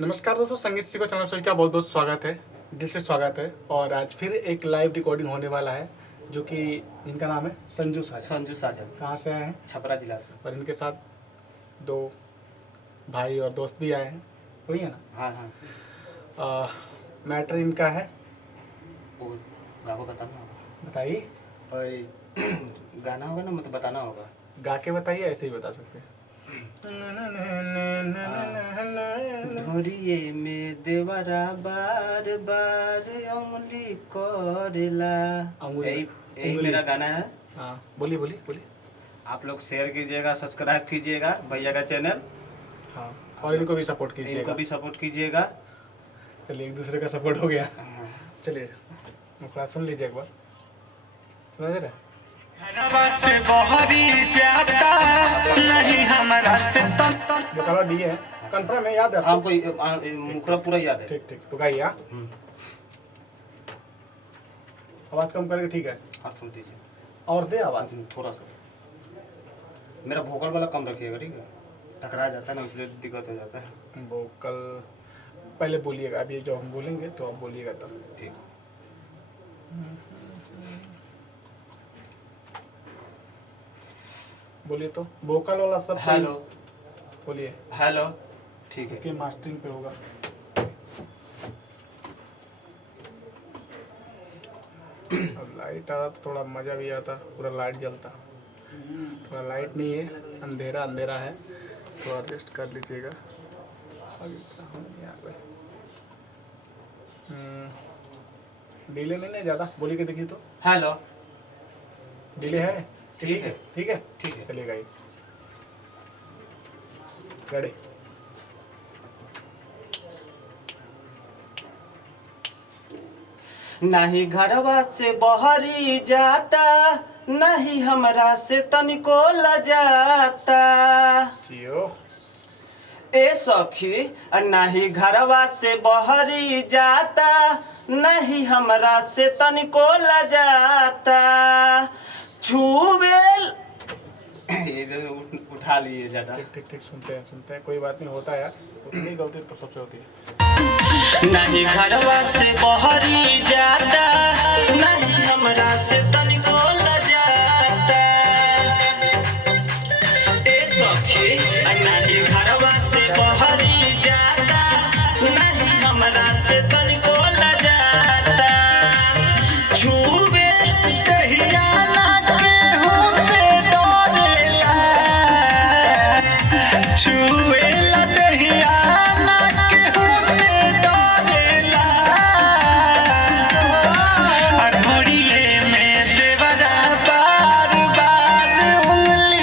नमस्कार दोस्तों, संगीत सीखो चैनल पर का बहुत बहुत स्वागत है, दिल से स्वागत है। और आज फिर एक लाइव रिकॉर्डिंग होने वाला है, जो कि इनका नाम है संजू साजन। कहाँ से आए हैं? छपरा जिला से। और इनके साथ दो भाई और दोस्त भी आए हैं, वही है ना? हाँ हाँ। मैटर इनका है, वो गाना बताना होगा। बताइए। गाना होगा ना, मतलब बताना होगा। गा के बताइए, ऐसे ही बता सकते हैं। धोरिए में देवरा बार बार उंगली करेला। यही मेरा गाना है। हाँ, बोलिए बोलिए बोलिए। आप लोग शेयर कीजिएगा, सब्सक्राइब कीजिएगा भैया का चैनल। हाँ, और इनको भी सपोर्ट कीजिएगा। इनको भी सपोर्ट कीजिएगा। चलिए, एक दूसरे का सपोर्ट हो गया। हाँ। चलिए, मुखड़ा सुन लीजिए एक बार, सुना दे रहा है? निकाला डी है, कंफर्म है, याद है आपको? मुखरा पूरा याद है। ठीक ठीक, तो गाइए। आवाज कम करके, ठीक है? आप सुन दीजिए और दे आवाज थोड़ा सा। मेरा वोकल वाला कम रखिएगा, ठीक है? टकरा जाता है ना, इसलिए दिक्कत हो जाता है। वोकल पहले बोलिएगा, अभी जो हम बोलेंगे तो आप बोलिएगा तब। ठीक। बोलिए तो, वोकल वाला सब। हेलो, बोलिए। हेलो, ठीक है। कि मास्टरिंग पे होगा। अब लाइट आता तो थोड़ा मजा भी आता, पूरा लाइट जलता। थोड़ा लाइट नहीं है, अंधेरा अंधेरा है, तो एडजस्ट कर लीजिएगा। डिले नहीं ज़्यादा, बोलिए के देखिए तो। हेलो, डिले है? ठीक है, ठीक है, ठीक है। चलेगा ये। रेडी? नहीं घरवा से बहरी जाता, नहीं हमरा से तनिको लजाता। ए सखी, नहीं घरवा से बहरी जाता, नहीं हमरा से तनिको लजाता। छुबेल उठा लिए ज्यादा। ठीक ठीक ठीक, सुनते हैं, कोई बात नहीं, होता है यार, उतनी गलती तो सबसे होती है। नहीं घरवा से बहरी जाता, नहीं हमरा से तनिको लजाता। ए सखी, नहीं घरवा से बहरी जाता, नहीं हमरा से तनिको लजाता। छुबे दहिया ना केहू से डरेला, छुएला दहिया ना केहू से डरेला। अघोरिए में देवरा बार बार उंगली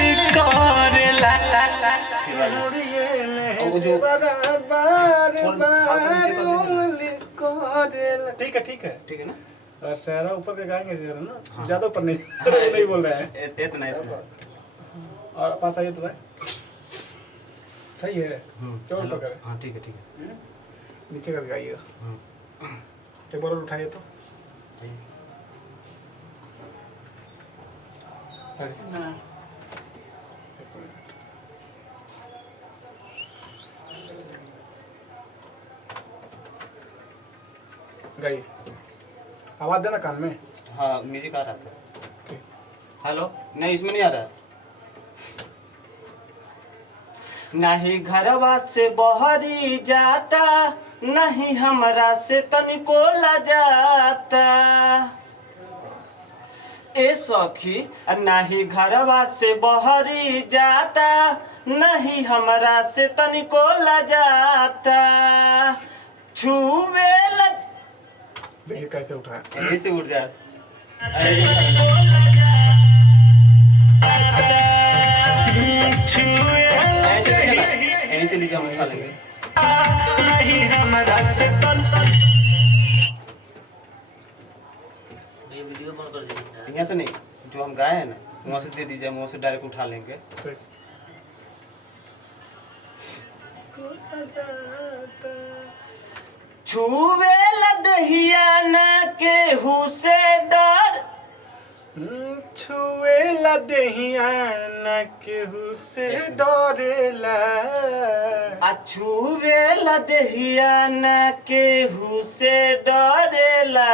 करेला। ठीक है ठीक है ठीक है ना? और सहरा ऊपर के गाएंगे जरा ना। हाँ। ज्यादा ऊपर नहीं, नहीं बोल रहे हैं। इतना इतना। और पास आइए तो सही है। तो ऊपर करें। हाँ ठीक है ठीक है। नीचे करके आइएगा। एक बार और उठाइए तो। गाइए, आवाज देना कान में। हाँ, म्यूजिक आ रहा था। ठीक। हेलो, नहीं इसमें नहीं आ रहा है। नहीं घरवा से बहरी जाता, नहीं हमरा से तनिको लजाता। ए सखी, नहीं घरवा से बहरी जाता, नहीं हमरा से तनिको लजाता। छुवे देखिए कैसे उठाया। यहीं से उठ जाए। यहीं से लीजिए, हम उठा लेंगे। यहाँ से नहीं, जो हम गाए हैं ना वहाँ से दे दीजिए, हम वहाँ से डायरेक्ट उठा लेंगे। छुवे दहिया ना केहू से डर, छुए ला दहिया न केहू से डरेला छुवेला देहिया न केहू से डरेला।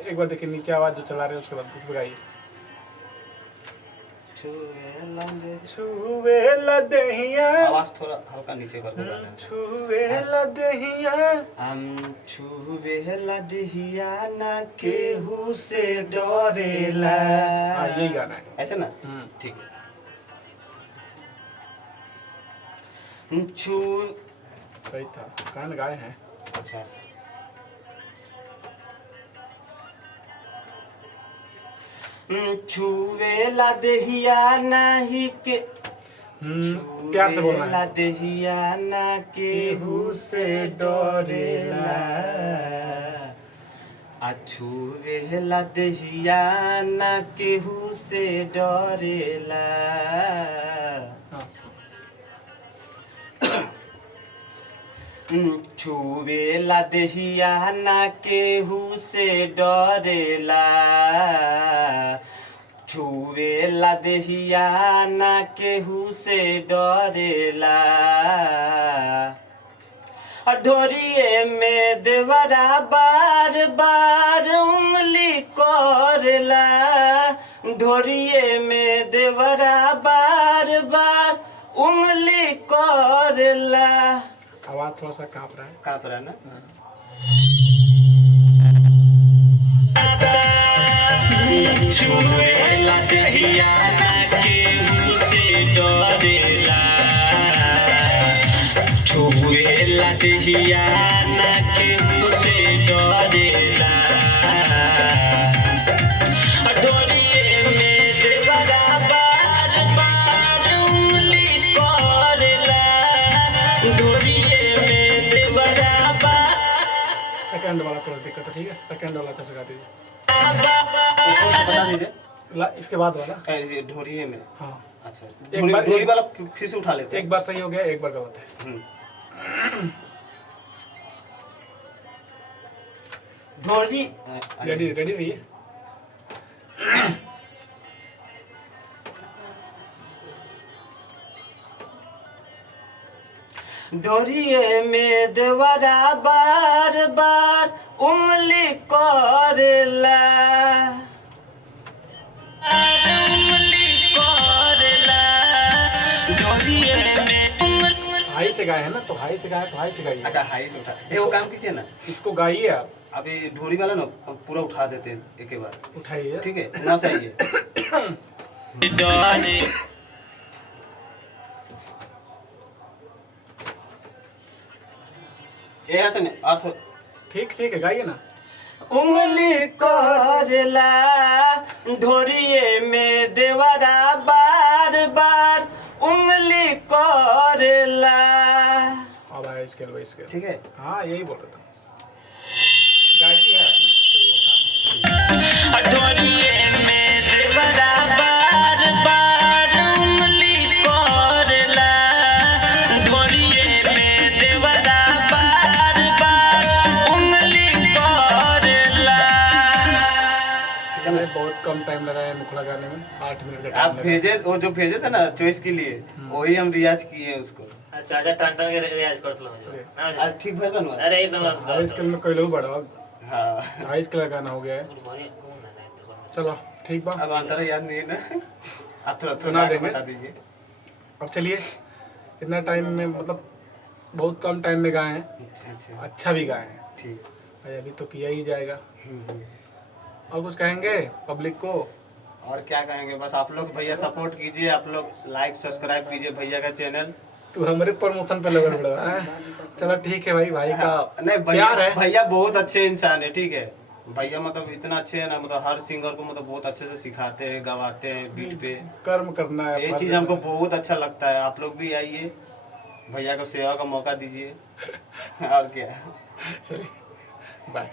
एक बार देखिए नीचे आवाज जो चला रहे हैं उसके बाद कुछ गाइए। छुवेला देहिया, आवाज थोड़ा हल्का नीचे कर दो। छुवेला देहिया, हम छुवेला देहिया ना केहू से डरेला। यही गाना है ऐसे ना? ठीक है। सही था, गाना गाए हैं। अच्छा, छुवेला देहिया नहीं के प्यार से बोलना है। देहिया ना केहू से डरेला। छुवेला देहिया ना केहू से डरेला। छुवेला देहिया ना केहू से डरेला। छुवेला देहिया ना केहू से डरेला। ढोरिए में देवरा बार बार उंगली करेला। ढोरिए में देवरा बार बार उंगली करेला। आवाज थोड़ा सा कांप रहा है ना। छुवेला देहिया ना केहू से डरेला। छुवेला देहिया ना केहू से डरेला। डोरिए में देवरा बार बार उंगली करेला। डोरिए में देवरा बार। सेकंड वाला थोड़ा दिक्कत है, ठीक है? सेकंड वाला अच्छा से गा दीजिए। बता दीजिए इसके बाद वाला ढोरिए में। हाँ अच्छा, ढोरी वाला फिर से उठा लेते हैं। एक बार सही हो गया, एक बार गलत है। ढोरी रेडी रहिए। डोरिए में देवरा बार बार उंगली करेला। उंगली करेला। डोरिए में उंगली। हाई से गाए हैं ना, तो हाई से गाए तो हाई से गाइए। अच्छा, हाई से उठा। वो काम कीजिए ना, इसको गाइए आप। अभी ढोरी वाला ना पूरा उठा देते हैं एक ही बार। उठाइए, ठीक है? ना सही है। ये ऐसे नहीं, अर्थ ठीक है, गाइए ना। उंगली करेला। ढोरिए में देवरा बार बार उंगली करेला। अब आया स्केल। ठीक है? हाँ यही बोल रहा था। गायकी है आपने कोई वो काम। ढोरिए में देवरा बार बार उंगली करेला। ढोरिए में देवरा बार बार उंगली करेला। बहुत कम टाइम लगा है मुखड़ा गाने में, 8 मिनट का। आप भेजे, वो जो भेजे थे ना चॉइस के लिए, वही हम रियाज किए उसको। अच्छा टन के रियाज करत लो जो आज ठीक भाई बनवा। अरे एकदम हाई स्केल में कोई लोग बड़ा। हां, हाई स्केल गाना हो गया है। चलो ठीक बा। अब अंतर याद नहीं है ना, आप थोड़ा सुना देंगे। बता दीजिए। अब चलिए, इतना टाइम में मतलब बहुत कम टाइम में गाए हैं। अच्छा भी गाए हैं। ठीक, अभी तो किया ही जाएगा। और कुछ कहेंगे पब्लिक को? और क्या कहेंगे, बस आप लोग भैया सपोर्ट कीजिए, आप लोग लाइक सब्सक्राइब कीजिए भैया का चैनल। तू हमारे प्रमोशन पे लगा पड़ा है। चलो ठीक है भाई का नहीं, प्यार है। भैया बहुत अच्छे इंसान है। ठीक है, भैया मतलब इतना अच्छे है ना, मतलब हर सिंगर को मतलब बहुत अच्छे से सिखाते हैं, गवाते हैं बीट पे। कर्म करना है, ये चीज हमको बहुत अच्छा लगता है। आप लोग भी आइए, भैया को सेवा का मौका दीजिए। और क्या। चलिए बाय।